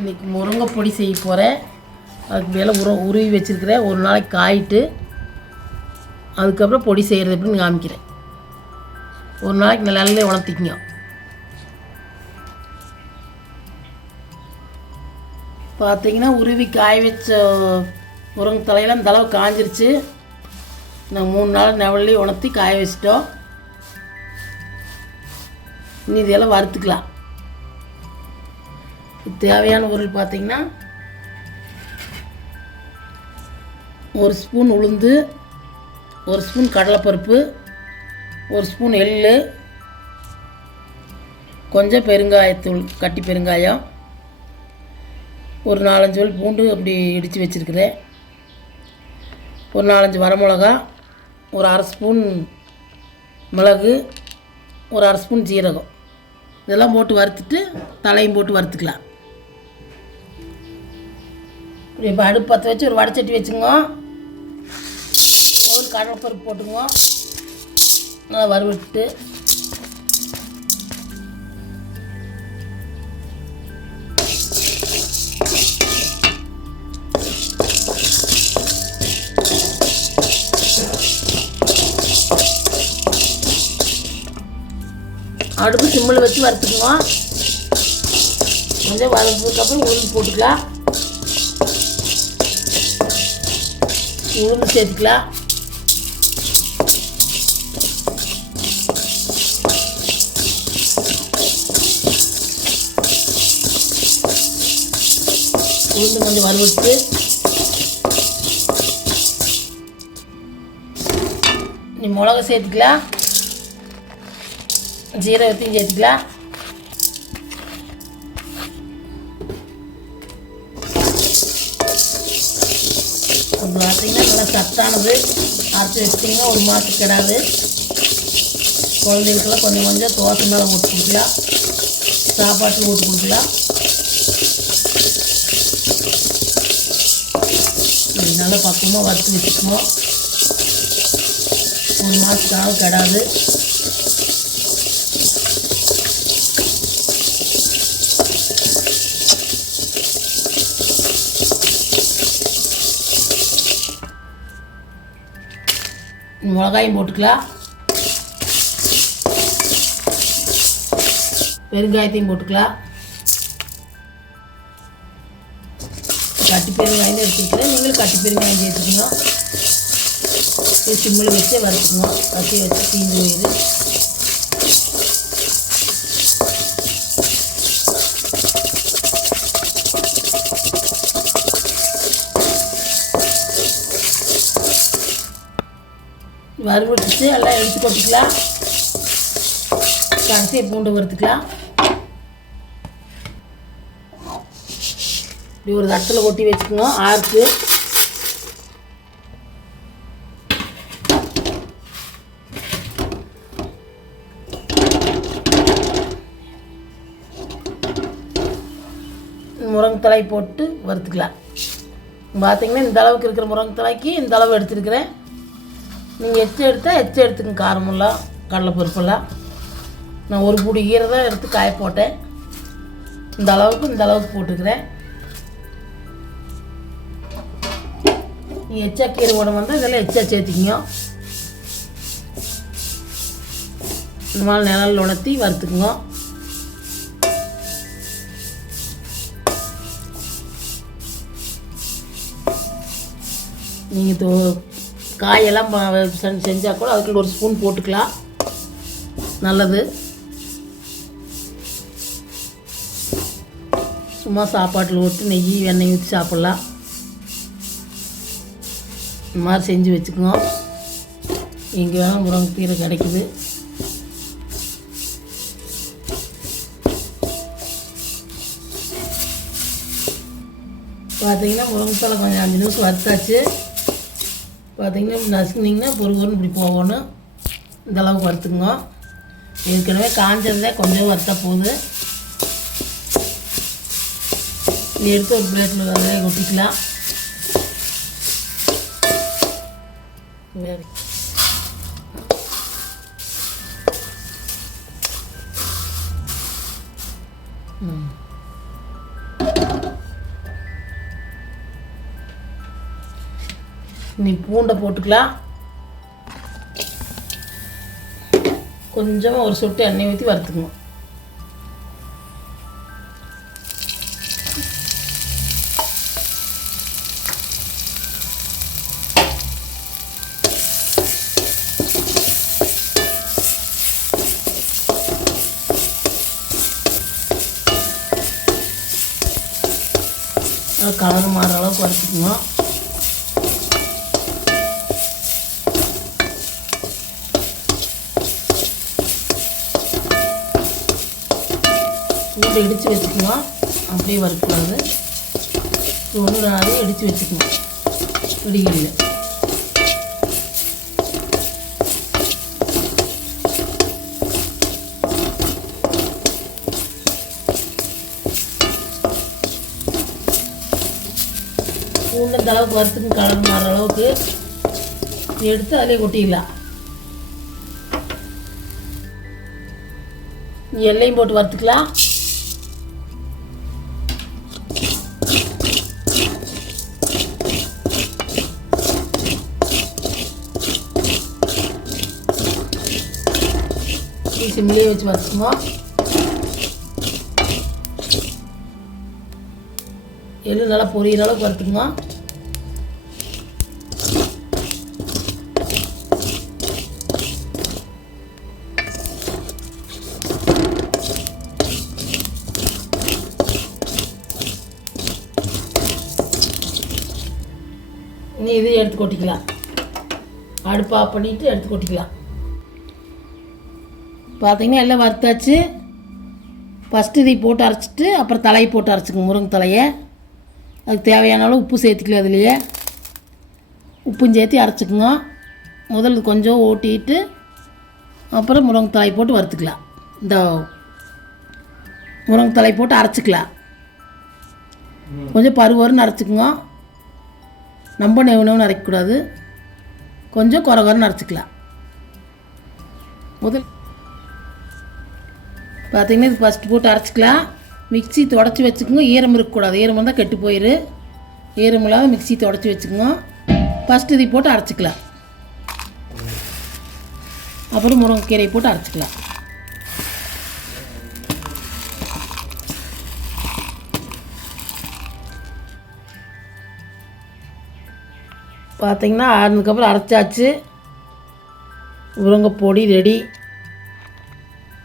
இன்றைக்கி முருங்கை பொடி செய்ய போகிறேன் அதுக்கு மேலே உர உருவி வச்சுருக்கிறேன். ஒரு நாளைக்கு காயிட்டு அதுக்கப்புறம் பொடி செய்கிறது எப்படின்னு காமிக்கிறேன். ஒரு நாளைக்கு நல்லா உணர்த்திக்கங்க பார்த்தீங்கன்னா உருவி காய வச்ச முருங்கை தலையெல்லாம் இந்த அளவு காஞ்சிருச்சு. நான் மூணு நாள் நெவல்லையும் உணர்த்தி காய வச்சிட்டோம். இனி இதெல்லாம் வறுத்துக்கலாம். தேவையான பொருள் பார்த்தீங்கன்னா ஒரு ஸ்பூன் உளுந்து ஒரு ஸ்பூன் கடலைப்பருப்பு ஒரு ஸ்பூன் எள் கொஞ்சம் பெருங்காயத்தூள் கட்டி பெருங்காயம் ஒரு நாலஞ்சு வல் பூண்டு அப்படி இடித்து வச்சுருக்கிறேன். ஒரு நாலஞ்சு வரமிளகா ஒரு அரை ஸ்பூன் மிளகு ஒரு அரை ஸ்பூன் ஜீரகம் இதெல்லாம் போட்டு வறுத்துட்டு தலையும் போட்டு வறுத்துக்கலாம். இப்போ அடுப்பு பற்ற வச்சு ஒரு வடைச்சட்டி வச்சுங்க. ஒரு கடலைப்பருப்பு போட்டுங்க. நல்லா வறுவிட்டு. அடுப்பு சிம்மில் வச்சு வறுத்துக்குவோம் கொஞ்சம் வறுத்ததுக்கப்புறம் உளுந்து போட்டுக்கலாம். உளுந்து சேர்த்துக்கலாம். உளுந்து கொஞ்சம் வறுவிட்டு நீ மிளகா சேர்த்துக்கலாம். ஜீரகத்தையும் சேர்த்துக்கலாம். இப்போ பார்த்தீங்கன்னா நல்லா சத்தானது. அரைச்சி வச்சிட்டிங்கன்னா ஒரு மாதத்துக்கு கிடாது. குழந்தைகளுக்கெல்லாம் கொஞ்சம் கொஞ்சம் தோசை மேலே போட்டு கொடுக்கலாம். சாப்பாட்டில் போட்டு கொடுக்கலாம். நல்லா பக்குவமாக வறுத்து வச்சுக்குவோம் ஒரு மாதத்துக்காக கிடாது. மிளகாயும் போட்டுக்கலாம். பெருங்காயத்தையும் போட்டுக்கலாம். கட்டி பெருங்காயம் எடுத்துக்கலாம். நீங்களும் கட்டி பெருங்காயம் சேர்த்துக்கணும். இது சிம்மில் வச்சு வறுத்துக்கணும். வச்சு வச்சு தீந்து போயிடுது வறுவடிச்சு எல்லாம் எடுத்து கொட்டிக்கலாம் கடைசியை பூண்டு வறுத்துக்கலாம். இப்படி ஒரு தட்டில் கொட்டி வச்சுக்கணும். ஆறுக்கு. முருங்கைத்தலை போட்டு வறுத்துக்கலாம். பார்த்தீங்கன்னா இந்த அளவுக்கு இருக்கிற முருங்கைத்தலைக்கு இந்த அளவு எடுத்துருக்கிறேன். நீங்கள் எச்சு எடுத்தால் எச்சு எடுத்துங்க காரமெல்லாம் கடலைப்பருப்பெல்லாம் நான் ஒரு புடி ஈரை தான் எடுத்து காய போட்டேன். இந்த அளவுக்கு இந்த அளவுக்கு போட்டுக்கிறேன். நீங்கள் எச்சா கீரை உடம்பு வந்தால் இதெல்லாம் எச்சா சேர்த்துக்கிங்க. இந்த மாதிரி நிழல் உணர்த்தி வறுத்துக்குங்க. நீங்கள் தோ காயெல்லாம் செஞ்சால் கூட அதுக்குள்ள ஒரு ஸ்பூன் போட்டுக்கலாம். நல்லது. சும்மா சாப்பாட்டில் விட்டு நெய் எண்ணெய் ஊற்றி சாப்பிட்லாம். இந்த மாதிரி செஞ்சு வச்சுக்கோங்க. எங்கே வேணால் முருங்கைக்கீரை கிடைக்குது. பார்த்தீங்கன்னா முருங்கைத்தலை கொஞ்சம் அஞ்சு நிமிஷம் வறுத்தாச்சு. பார்த்தீங்கன்னா நசுக்குனிங்கன்னா பொறுபொருன்னு இப்படி போகணும் இந்தளவுக்கு வறுத்துக்குங்க. ஏற்கனவே காஞ்சதே கொஞ்சம் வறுத்தா போகுது. இது எடுத்து ஒரு பிளேட்டில் அதிலே கொட்டிக்கலாம். வேறு. ம். நீ பூண்டை போட்டுக்கலாம். கொஞ்சமாக ஒரு சொட்டு எண்ணெய் ஊற்றி வறுத்துக்கணும். கலர் மாற அளவுக்கு வறுத்துக்கணும். பூண்டை இடித்து வச்சுக்குவோம். அப்படியே வரக்கூடாது ஒன்று இடித்து வச்சுக்குவோம். இடிகளில் பூண்டு இந்த அளவுக்கு வறுத்துக்கு கலர் மாற அளவுக்கு எடுத்து அதிலே கொட்டிக்கலாம் எல்லையும் போட்டு வறுத்துக்கலாம். சிம்லேயே வச்சு வறுத்துக்குவோம் எள்ளு நல்லா பொரியிற அளவுக்கு வறுத்துக்குவோம் நீ இதையும் எடுத்து கொட்டிக்கலாம். அடுப்பு ஆஃப் பண்ணிவிட்டு எடுத்து கொட்டிக்கலாம். பார்த்தீங்கன்னா எல்லாம் வறுத்தாச்சு. ஃபஸ்ட்டு இதை போட்டு அரைச்சிட்டு அப்புறம் தலையை போட்டு அரைச்சிக்கோங்க முருங்கை தலையை. அதுக்கு தேவையான அளவு உப்பு சேர்த்துக்கலாம் அதுலேயே. உப்பும் சேர்த்து அரைச்சிக்கோங்க. முதல்ல கொஞ்சம் ஓட்டிட்டு அப்புறம் முருங்கை தலை போட்டு வறுத்துக்கலாம். இந்த முருங்கை தலை போட்டு அரைச்சிக்கலாம். கொஞ்சம் பருவருன்னு அரைச்சிக்கோங்க. ரொம்ப நெவு அரைக்கக்கூடாது. கொஞ்சம் குறகுறன்னு அரைச்சிக்கலாம். முதல் பார்த்தீங்கன்னா இது ஃபஸ்ட்டு போட்டு அரைச்சிக்கலாம். மிக்ஸி தொடச்சி வச்சுக்கோங்க. ஈரம் இருக்கக்கூடாது. ஈரம் வந்தால் கெட்டு போயிடு ஈரம் இல்லாத மிக்ஸி தொடச்சி வச்சுக்கோங்க. ஃபஸ்ட்டு இதை போட்டு அரைச்சிக்கலாம். அப்புறம் முருங்கைக்கீரையை போட்டு அரைச்சிக்கலாம். பார்த்தீங்கன்னா ஆறுனதுக்கப்புறம் அரைச்சாச்சு. முருங்கை பொடி ரெடி.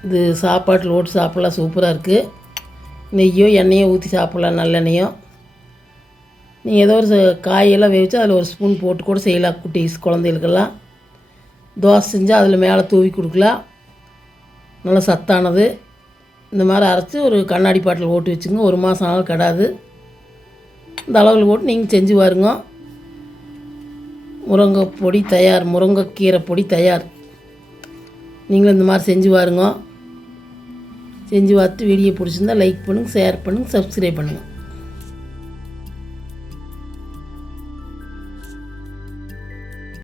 இது சாப்பாட்டில் ஓட்டு சாப்பிட்லாம் சூப்பராக இருக்குது நெய்யோ எண்ணெயோ ஊற்றி சாப்பிட்லாம் நல்லெண்ணெயோ நீங்கள் ஏதோ ஒரு ச- காயெல்லாம் வேவிச்சு அதில் ஒரு ஸ்பூன் போட்டு கூட செய்யலாம் குட்டீஸ் குழந்தைகளுக்கெல்லாம். தோசை செஞ்சால் அதில் மேலே தூவி கொடுக்கலாம். நல்லா சத்தானது. இந்த மாதிரி அரைச்சி ஒரு கண்ணாடி பாட்டில் ஓட்டு வச்சுங்க ஒரு மாதம் ஆனாலும் கிடாது. இந்த அளவில் போட்டு நீங்கள் செஞ்சு பாருங்க. முருங்கை பொடி தயார் முருங்கைக்கீரை பொடி தயார். நீங்களும் இந்த மாதிரி செஞ்சு பாருங்க. செஞ்சு பார்த்து வீடியோ பிடிச்சிருந்தா லைக் பண்ணுங்கள் ஷேர் பண்ணுங்கள் சப்ஸ்கிரைப் பண்ணுங்கள்